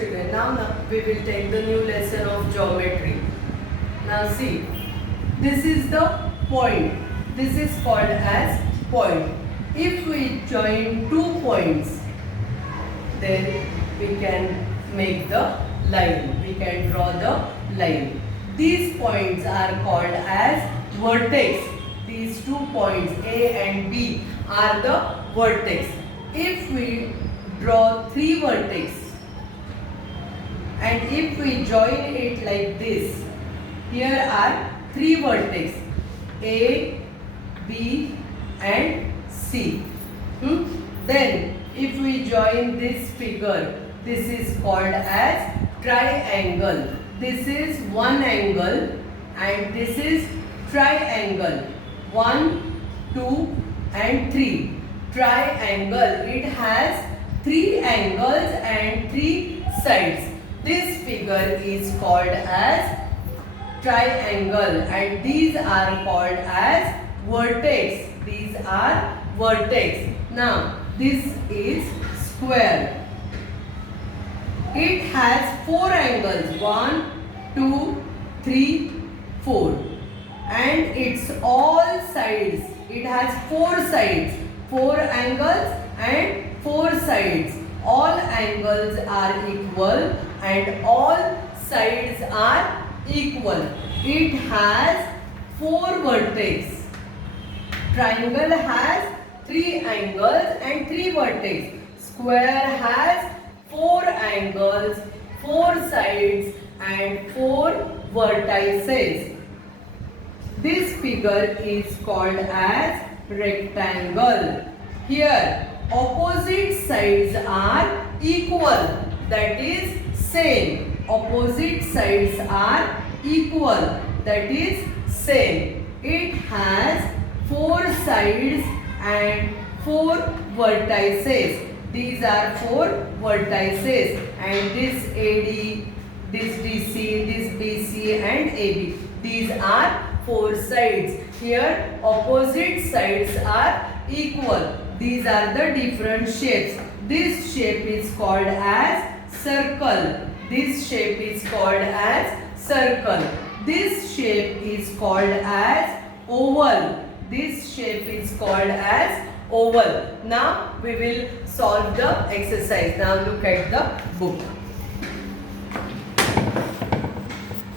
children, now we will take the new lesson of geometry. Now see, this is the point. This is called as point. If we join 2 points, then we can make the line. We can draw the line. These points are called as vertex. These 2 points A and B are the vertex. If we draw 3 vertex and if we join it like this, here are 3 vertex A, B and C. Then if we join this figure, this is called as triangle. This is one angle and this is triangle. 1, 2 and 3. Triangle. It has 3 angles and 3 sides. This figure is called as triangle and these are called as vertex. These are vertex. Now this is square. It has 4 angles. 1, 2, 3, 4. And it's all sides. It has 4 sides. 4 angles and 4 sides. All angles are equal and all sides are equal. It has 4 vertex. Triangle has 3 angles and 3 vertex. Square has 4 angles, 4 sides and 4 vertices. This figure is called as rectangle. Here opposite sides are equal, that is same. Opposite sides are equal, that is same. It has 4 sides and 4 vertices. These are 4 vertices and this AD, this DC, this BC and AB. These are 4 sides. Here opposite sides are equal. These are the different shapes. This shape is called as circle. This shape is called as circle. This shape is called as oval. This shape is called as oval. Now we will solve the exercise. Now look at the book.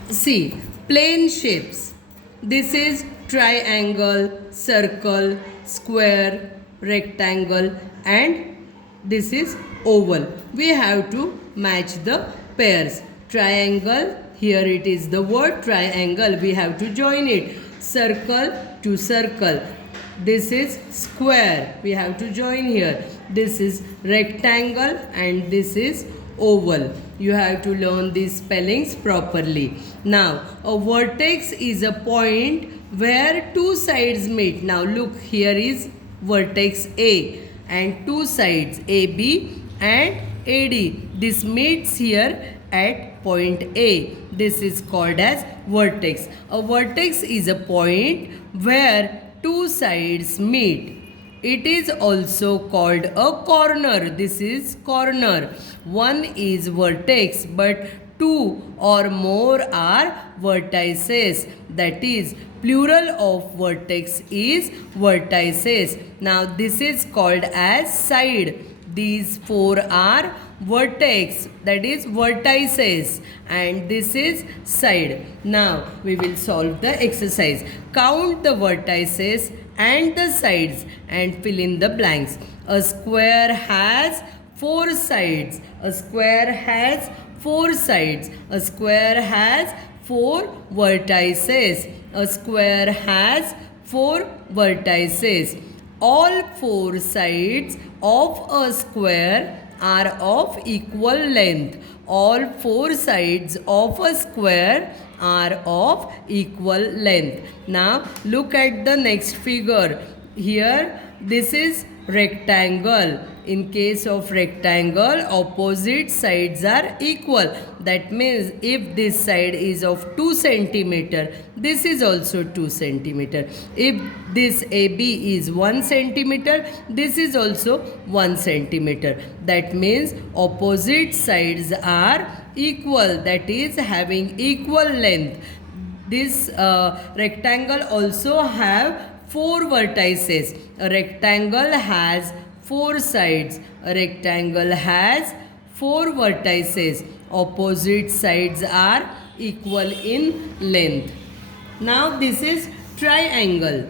See, plane shapes. This is triangle, circle, square, rectangle and this is oval. We have to match the pairs. Triangle, here it is the word triangle. We have to join it. Circle to circle. This is square. We have to join here. This is rectangle and this is oval. You have to learn these spellings properly. Now, a vertex is a point where 2 sides meet. Now look, here is vertex A and 2 sides AB and AD. This meets here at point A. This is called as vertex. A vertex is a point where 2 sides meet. It is also called a corner. This is corner. One is vertex but 2 or more are vertices. That is, plural of vertex is vertices. Now this is called as side. These 4 are vertex, that is vertices, and this is side. Now we will solve the exercise. Count the vertices and the sides and fill in the blanks. A square has 4 sides. A square has 4 sides. A square has 4 vertices. A square has 4 vertices. All 4 sides of a square are of equal length. All 4 sides of a square are of equal length. Now look at the next figure. here this is rectangle. In case of rectangle, opposite sides are equal. That means if this side is of 2 centimeter, this is also 2 centimeter. If this AB is 1 centimeter, this is also 1 centimeter. That means opposite sides are equal, that is having equal length. This rectangle also have 4 vertices. A rectangle has 4 sides. A rectangle has 4 vertices. Opposite sides are equal in length. Now this is triangle.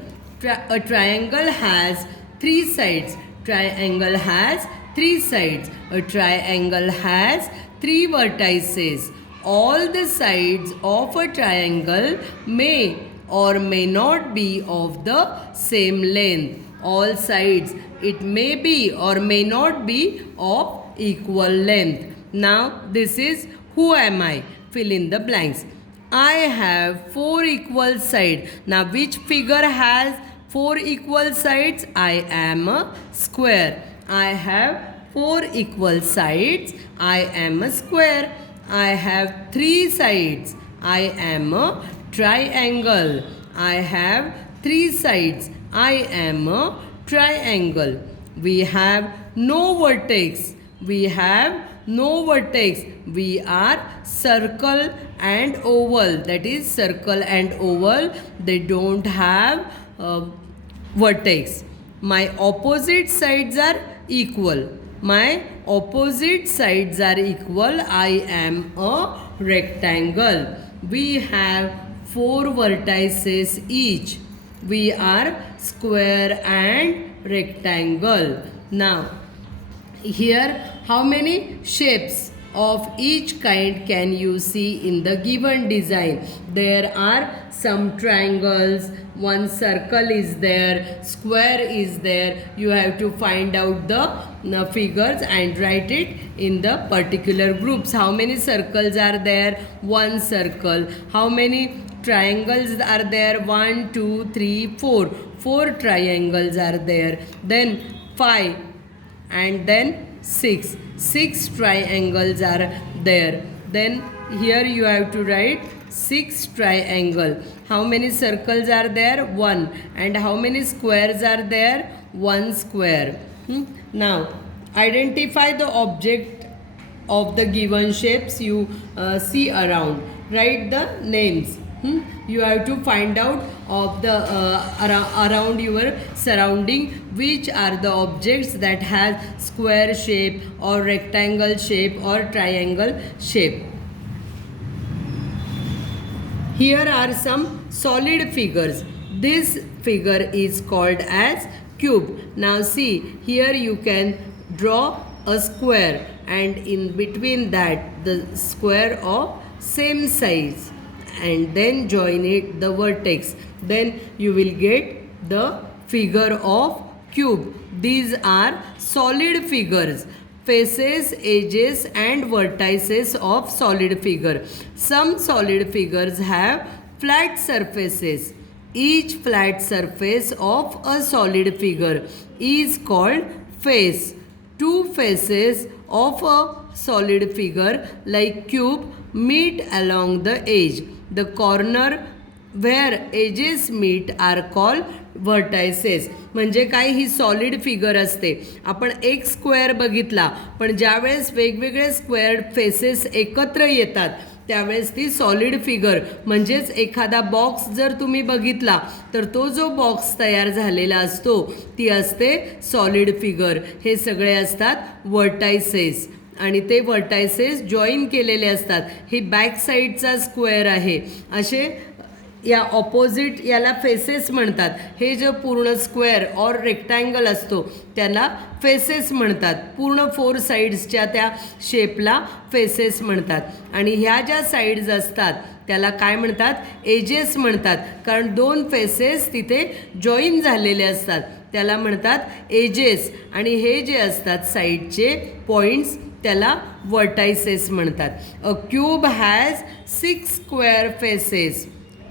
A triangle has 3 sides. Triangle has 3 sides. A triangle has 3 vertices. All the sides of a triangle may or may not be of the same length. All sides, it may be or may not be of equal length. Now this is who am I? Fill in the blanks. I have 4 equal sides. Now which figure has 4 equal sides? I am a square. I have 4 equal sides. I am a square. I have 3 sides. I am a triangle. I have 3 sides. I am a triangle. We have no vertex. We have no vertex. We are circle and oval. That is circle and oval. They don't have vertex. My opposite sides are equal. My opposite sides are equal. I am a rectangle. We have 4 vertices each. We are square and rectangle. Now, here how many shapes of each kind can you see in the given design? There are some triangles, one circle is there, square is there. You have to find out the figures and write it in the particular groups. How many circles are there? One circle. How many triangles are there? 1, 2, 3, 4. 4 triangles are there. Then 5 and then 6. 6 triangles are there. Then here you have to write 6 triangle. How many circles are there? 1. And how many squares are there? 1 square. Now identify the object of the given shapes you see around. Write the names. You have to find out of the around your surrounding which are the objects that has square shape or rectangle shape or triangle shape. Here are some solid figures. This figure is called as cube. Now see, here you can draw a square and in between that the square of same size, and then join it the vertex. Then you will get the figure of cube. These are solid figures. Faces, edges and vertices of solid figure. Some solid figures have flat surfaces. Each flat surface of a solid figure is called face. Two faces of a solid figure like cube meet along the edge. The corner where edges meet are called vertices. म्हणजे काय, ही solid figure असते. आपण एक square बघितला, पण ज्यावेळेस वेगवेगळे square faces एकत्र येतात त्यावेळेस ती सॉलिड फिगर, म्हणजेच एखादा बॉक्स जर तुम्ही बघितला तर तो जो बॉक्स तयार झालेला असतो ती असते सॉलिड फिगर. हे सगळे असतात वर्टायसेस आणि ते वर्टायसेस जॉईन केलेले असतात. ही बॅक साईडचा स्क्वेअर आहे. असे या ऑपोजिट याला फेसेस म्हणतात. हे जो पूर्ण स्क्वेअर और रेक्टँगल असतो त्याला फेसेस म्हणतात. पूर्ण 4 साईड्सच्या त्या शेपला फेसेस म्हणतात. आणि ह्या ज्या साईड्स असतात त्याला काय म्हणतात, एजेस म्हणतात. कारण 2 फेसेस तिथे जॉईन झालेले असतात त्याला म्हणतात एजेस. आणि हे जे असतात साईडचे पॉईंट्स त्याला वर्टायसेस म्हणतात. अ cube has 6 square faces,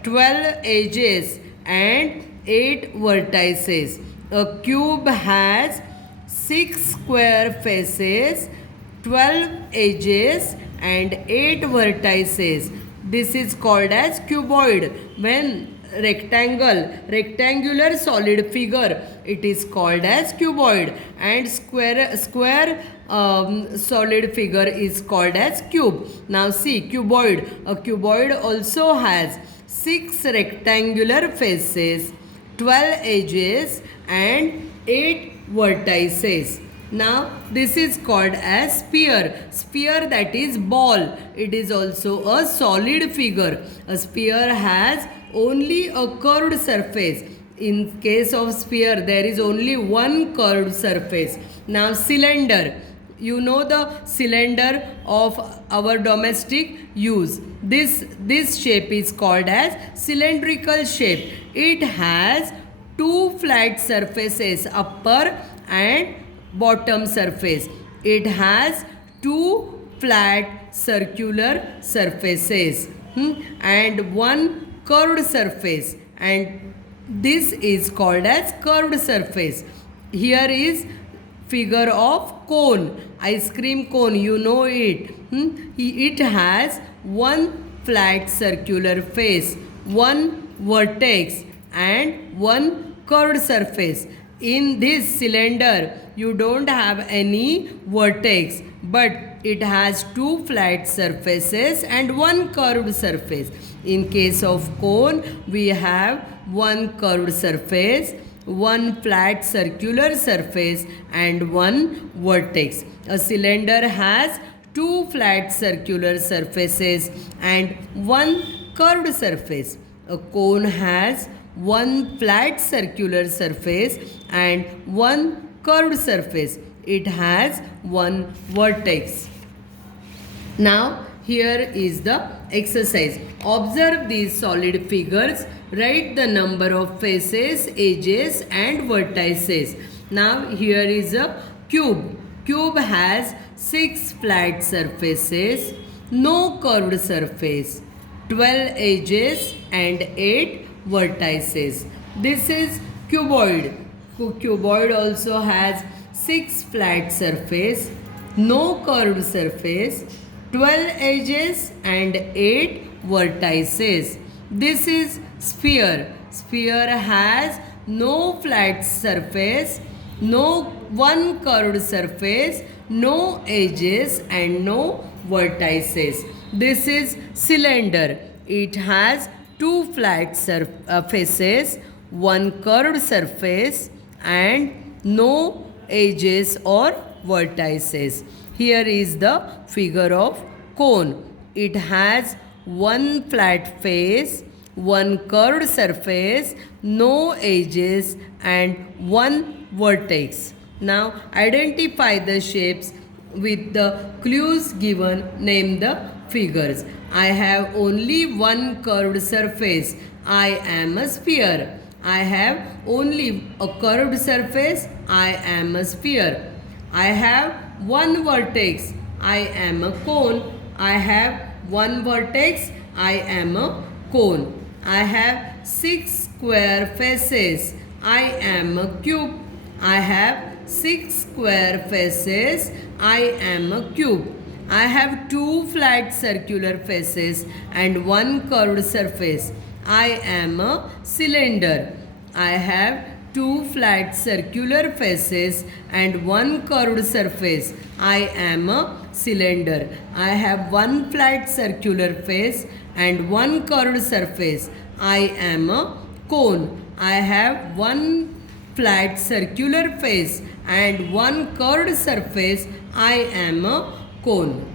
12 edges and 8 vertices. A cube has 6 square faces, 12 edges and 8 vertices. This is called as cuboid. When rectangular solid figure, it is called as cuboid, and square solid figure is called as cube. Now see, cuboid. A cuboid also has 6 rectangular faces, 12 edges and 8 vertices. Now this is called as sphere. Sphere, that is ball. It is also a solid figure. A sphere has only a curved surface. In case of sphere, there is only one curved surface. Now cylinder. You know the cylinder of our domestic use. This shape is called as cylindrical shape. It has two flat surfaces, upper and bottom surface. It has two flat circular surfaces and one curved surface, and this is called as curved surface. Here is figure of cone, ice cream cone, you know it. It has one flat circular face, one vertex and one curved surface. In this cylinder, you don't have any vertex, but it has two flat surfaces and one curved surface. In case of cone, we have one curved surface, one flat circular surface and one vertex. A cylinder has two flat circular surfaces and one curved surface. A cone has one flat circular surface and one curved surface. It has one vertex. Now here is the exercise. Observe these solid figures. Write the number of faces, edges and vertices. Now here is a cube. Cube has 6 flat surfaces, no curved surface, 12 edges and 8 vertices. This is cuboid. Cuboid also has 6 flat surface, no curved surface, 12 edges and 8 vertices. This is sphere. Sphere has no flat surface, no one curved surface, no edges and no vertices. This is cylinder. It has two flat faces, one curved surface and no edges or vertices. Here is the figure of cone. It has one flat face, one curved surface, no edges and one vertex. Now identify the shapes with the clues given. Name the figures. I have only one curved surface. I am a sphere. I have only a curved surface. I am a sphere. I have one vertex. I am a cone. I have one vertex. I am a cone. I have 6 square faces. I am a cube. I have 6 square faces. I am a cube. I have 2 flat circular faces and 1 curved surface. I am a cylinder. I have 2 flat circular faces and 1 curved surface. I am a cylinder. I have 1 flat circular face and 1 curved surface. I am a cone. I have 1 flat circular face and 1 curved surface. I am a cone.